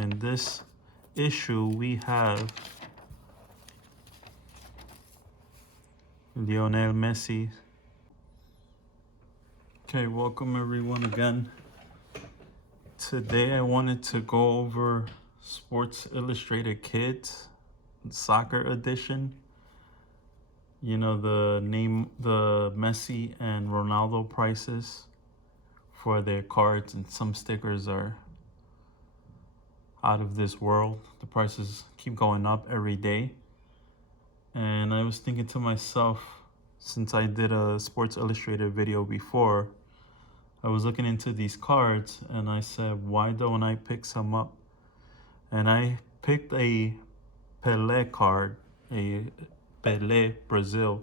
and in this issue we have Lionel Messi. Okay, welcome everyone again. Today I wanted to go over Sports Illustrated Kids Soccer Edition. You know, the Messi and Ronaldo prices for their cards, and some stickers are out of this world. The prices keep going up every day. And I was thinking to myself, since I did a Sports Illustrated video before, I was looking into these cards and I said, why don't I pick some up? And I picked a Pelé card, a Pelé Brazil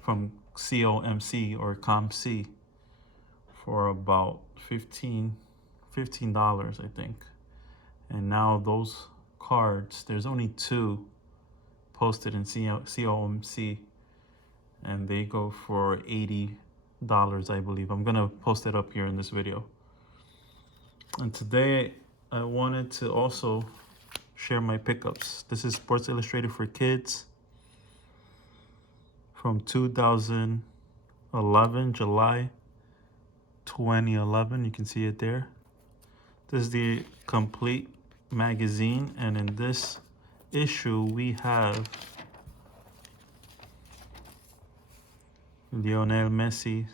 from COMC or COMC for about $15, I think. And now those cards, there's only two posted in COMC, and they go for $80, I believe. I'm gonna post it up here in this video. And today I wanted to also share my pickups. This is Sports Illustrated for Kids from 2011, July 2011. You can see it there. This is the complete magazine, and in this issue we have Lionel Messi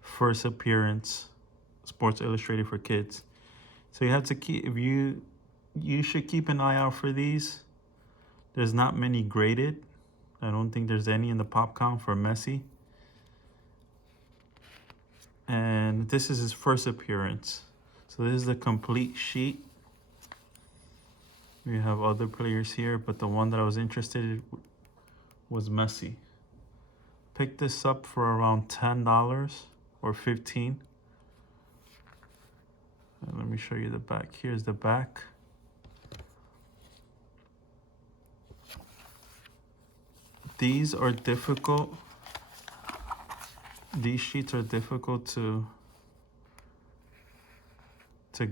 first appearance, Sports Illustrated for Kids. So you have to keep, you should keep an eye out for these. There's not many graded. I don't think there's any in the pop count for Messi. And this is his first appearance. So this is the complete sheet. We have other players here, but the one that I was interested in was Messi. Picked this up for around $10 or $15. And let me show you the back. Here's the back. These are difficult. These sheets are difficult to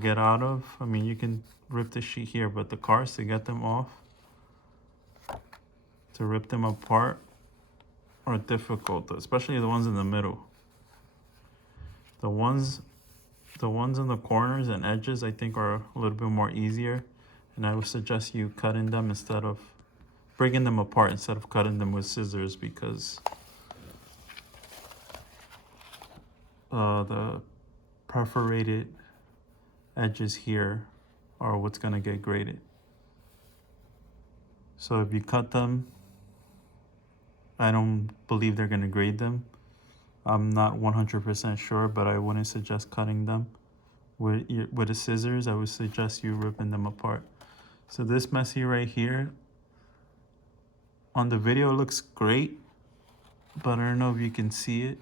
get out of. I mean, you can rip the sheet here, but the cards, to get them off, to rip them apart, are difficult, especially the ones in the middle. The ones in the corners and edges, I think, are a little bit more easier, and I would suggest you cutting them instead of breaking them apart instead of cutting them with scissors, because the perforated edges here are what's gonna get graded. So if you cut them, I don't believe they're gonna grade them. I'm not 100% sure, but I wouldn't suggest cutting them with the scissors. I would suggest you ripping them apart. So this Messi right here, on the video it looks great, but I don't know if you can see it.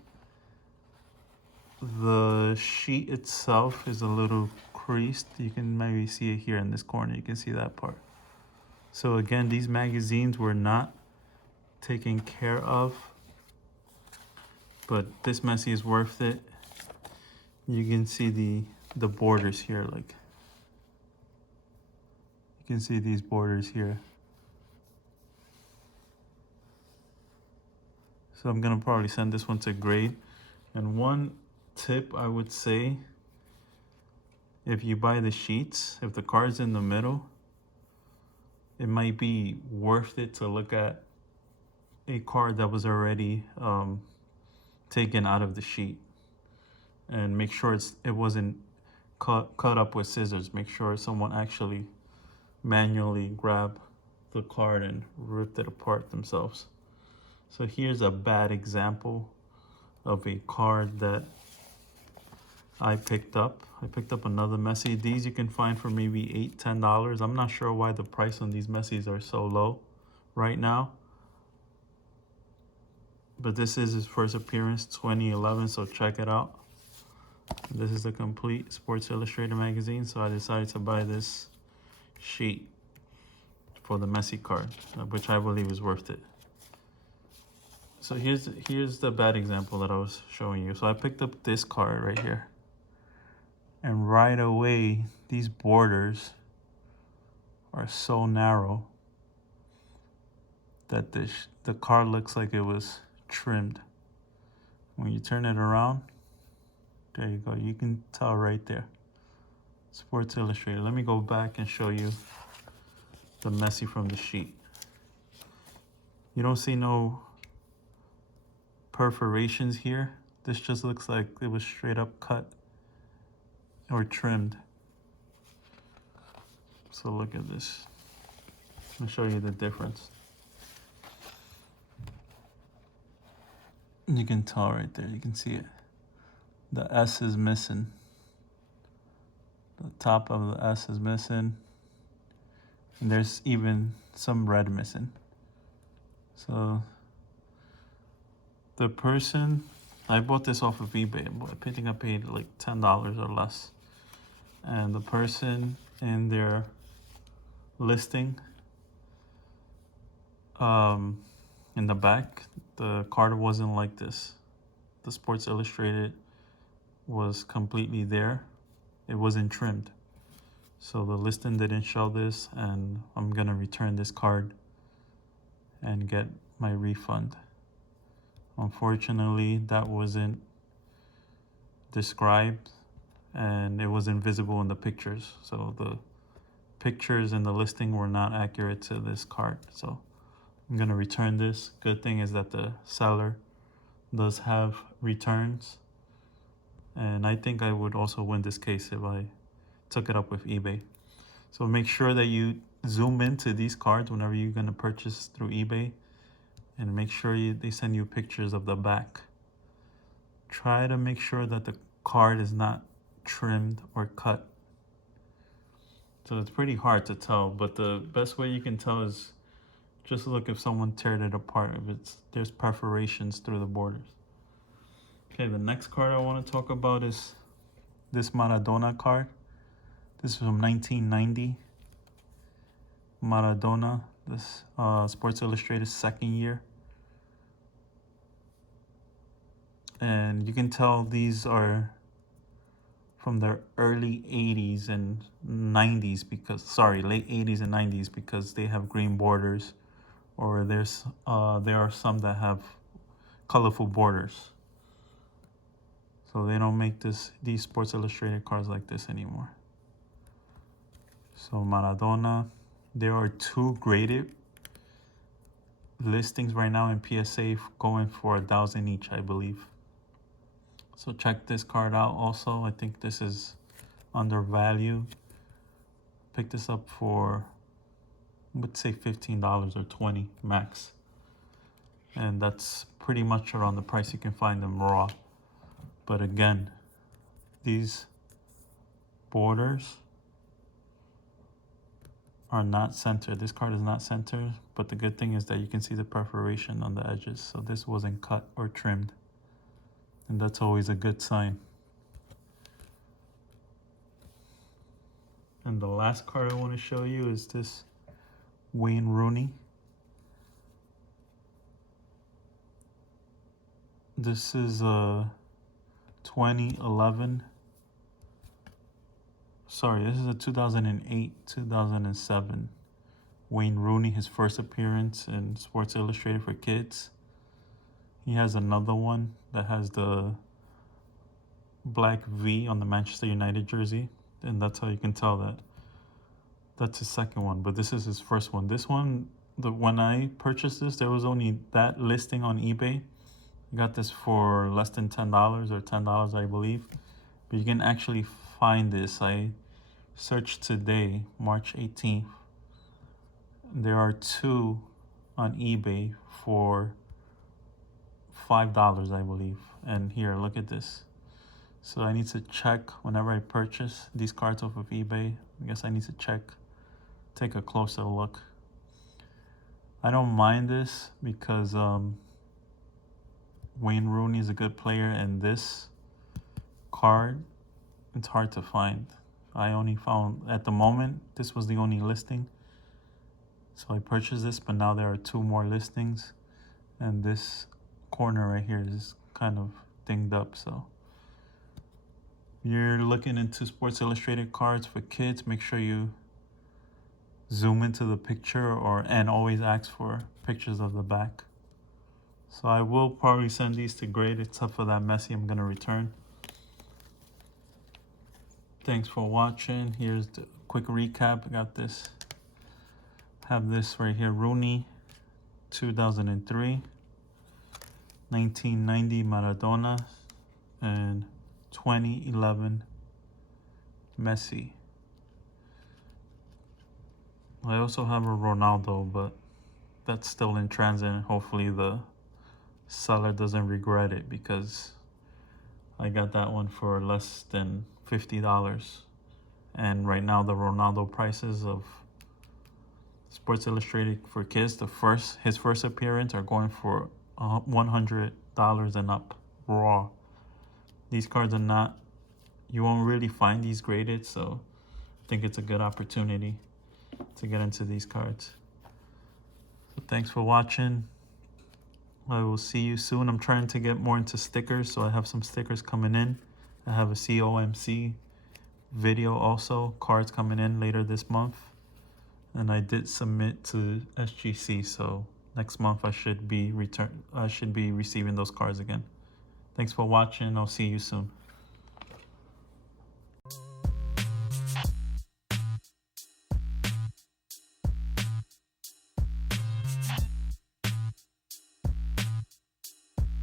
The sheet itself is a little creased. You can maybe see it here in this corner. You can see that part. So again, these magazines were not taken care of, but this Messi is worth it. You can see the borders here, like you can see these borders here. So I'm gonna probably send this one to grade. And one tip I would say, if you buy the sheets, if the card's in the middle, it might be worth it to look at a card that was already taken out of the sheet, and make sure it wasn't cut up with scissors. Make sure someone actually manually grabbed the card and ripped it apart themselves. So here's a bad example of a card that I picked up. I picked up another Messi. These you can find for maybe $8, $10. I'm not sure why the price on these Messis are so low right now. But this is his first appearance, 2011, so check it out. This is the complete Sports Illustrated magazine, so I decided to buy this sheet for the Messi card, which I believe is worth it. So here's the bad example that I was showing you. So I picked up this card right here, and right away these borders are so narrow that the card looks like it was trimmed. When you turn it around, there you go. You can tell right there. Sports Illustrated. Let me go back and show you the Messi from the sheet. You don't see no perforations here. This just looks like it was straight up cut or trimmed. So look at this. I'll show you the difference. You can tell right there, you can see it. The S is missing. The top of the S is missing. And there's even some red missing. So the person, I bought this off of eBay. I think I paid like $10 or less. And the person in their listing, in the back, the card wasn't like this. The Sports Illustrated was completely there. It wasn't trimmed. So the listing didn't show this, and I'm gonna return this card and get my refund. Unfortunately, that wasn't described and it wasn't visible in the pictures. So the pictures in the listing were not accurate to this card. So I'm gonna return this. Good thing is that the seller does have returns. And I think I would also win this case if I took it up with eBay. So make sure that you zoom into these cards whenever you're gonna purchase through eBay, and make sure they send you pictures of the back. Try to make sure that the card is not trimmed or cut. So it's pretty hard to tell, but the best way you can tell is just look if someone teared it apart, if there's perforations through the borders. Okay, the next card I want to talk about is this Maradona card. This is from 1990. Maradona, this Sports Illustrated second year. And you can tell these are from the early 80s and 90s late 80s and 90s, because they have green borders, or there are some that have colorful borders. So they don't make these Sports Illustrated cards like this anymore. So Maradona, there are 2 graded listings right now in PSA going for $1,000 each, I believe. So check this card out also. I think this is undervalued. Pick this up for, I would say $15 or $20 max. And that's pretty much around the price you can find them raw. But again, these borders are not centered. This card is not centered, but the good thing is that you can see the perforation on the edges. So this wasn't cut or trimmed, and that's always a good sign. And the last card I want to show you is this Wayne Rooney. This is a 2011. Sorry, this is a 2008-2007 Wayne Rooney, his first appearance in Sports Illustrated for kids. He has another one that has the black V on the Manchester United jersey, and that's how you can tell that that's his second one. But this is his first one. This one, when I purchased this, there was only that listing on eBay. I got this for less than $10 or $10, I believe. But you can actually find this. I searched today, March 18th. There are 2 on eBay for $5, I believe. And here, look at this. So I need to check whenever I purchase these cards off of eBay. I guess I need to take a closer look. I don't mind this because Wayne Rooney is a good player, and this card, it's hard to find. I only found, at the moment, this was the only listing. So I purchased this, but now there are 2 more listings, and this corner right here is kind of dinged up. So if you're looking into Sports Illustrated cards for kids, make sure you zoom into the picture and always ask for pictures of the back. So I will probably send these to grade, except for that Messi I'm gonna return. Thanks for watching. Here's the quick recap. I got this. Have this right here, Rooney, 2003, 1990 Maradona, and 2011 Messi. I also have a Ronaldo, but that's still in transit. Hopefully the seller doesn't regret it, because I got that one for less than $50. And right now the Ronaldo prices of Sports Illustrated for kids, his first appearance, are going for $100 and up raw. These cards are not, you won't really find these graded, so I think it's a good opportunity to get into these cards. So thanks for watching. I will see you soon. I'm trying to get more into stickers, so I have some stickers coming in. I have a COMC video also, cards coming in later this month. And I did submit to SGC, so next month I should be receiving those cards again. Thanks for watching. I'll see you soon.